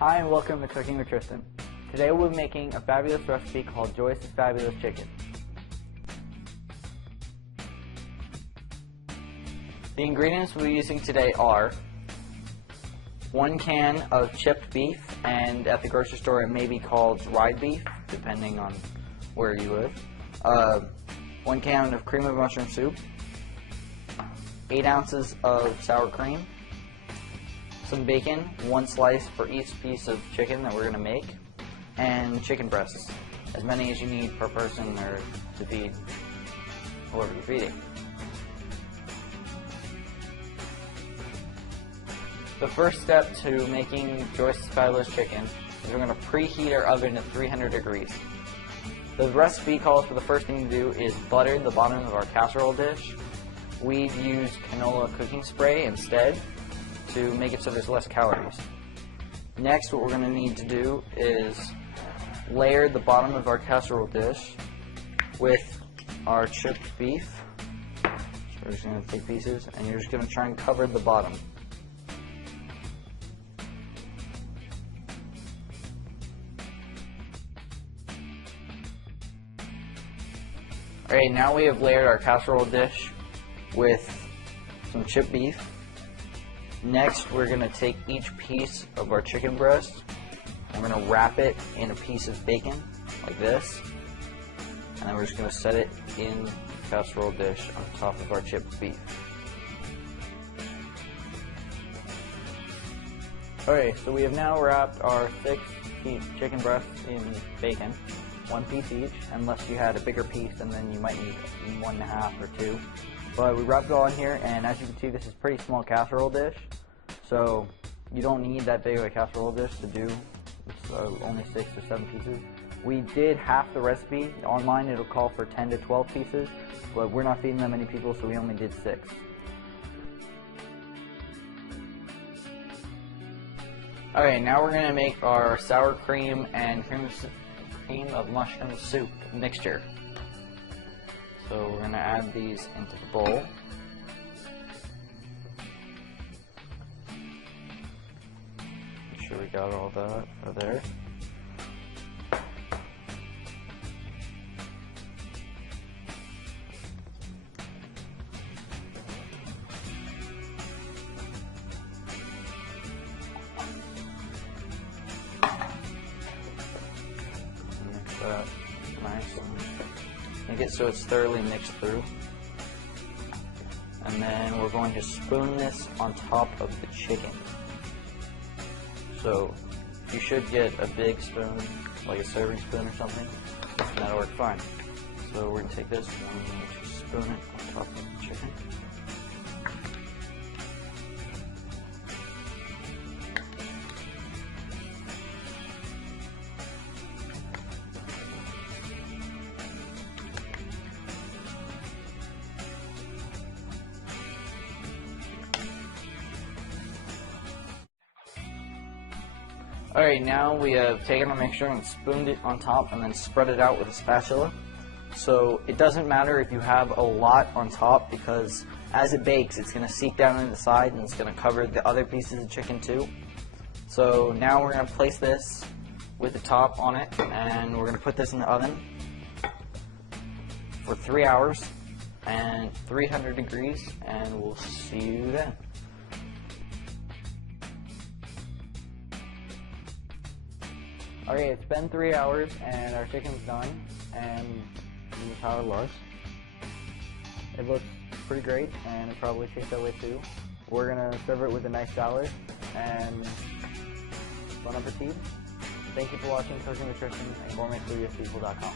Hi and welcome to Cooking with Tristan. Today we'll be making a fabulous recipe called Joyce's Fabulous Chicken. The ingredients we'll be using today are 1 can of chipped beef, and at the grocery store it may be called dried beef, depending on where you live. 1 can of cream of mushroom soup, 8 ounces of sour cream, some bacon, 1 slice for each piece of chicken that we're going to make, and chicken breasts, as many as you need per person or to feed whoever you're feeding. The first step to making Joyce's Fabulous Chicken is we're going to preheat our oven to 300 degrees. The recipe calls for the first thing to do is butter the bottom of our casserole dish. We've used canola cooking spray instead to make it so there's less calories. Next, what we're going to need to do is layer the bottom of our casserole dish with our chipped beef. So we're just going to take pieces and you're just going to try and cover the bottom. Alright, now we have layered our casserole dish with some chipped beef. Next, we're going to take each piece of our chicken breast and we're going to wrap it in a piece of bacon, like this. And then we're just going to set it in the casserole dish on top of our chipped beef. Alright, so we have now wrapped our 6-piece chicken breasts in bacon, 1 piece each, unless you had a bigger piece and then you might need 1.5 or 2. But we wrapped it all in here, and as you can see, this is a pretty small casserole dish, so you don't need that big of a casserole dish to do. It's only 6 or 7 pieces. We did half the recipe. Online it'll call for 10 to 12 pieces, but we're not feeding that many people, so we only did 6. Alright, now we're going to make our sour cream and cream of mushroom soup mixture. So we're going to add these into the bowl. Make sure we got all that over there. Mix that nice. Make it so it's thoroughly mixed through. And then we're going to spoon this on top of the chicken. So you should get a big spoon, like a serving spoon or something, and that'll work fine. So we're going to take this and we'll just spoon it on top of the chicken. Alright, now we have taken our mixture and spooned it on top and then spread it out with a spatula. So it doesn't matter if you have a lot on top, because as it bakes it's going to seep down into the side and it's going to cover the other pieces of chicken too. So now we're going to place this with the top on it and we're going to put this in the oven for 3 hours and 300 degrees, and we'll see you then. Alright, it's been 3 hours and our chicken's done, and this is how it looks. It looks pretty great, and it probably tastes that way too. We're going to serve it with a nice salad, and bon appetit. Thank you for watching Cooking with Tristan and GourmetFoodWithPeople.com.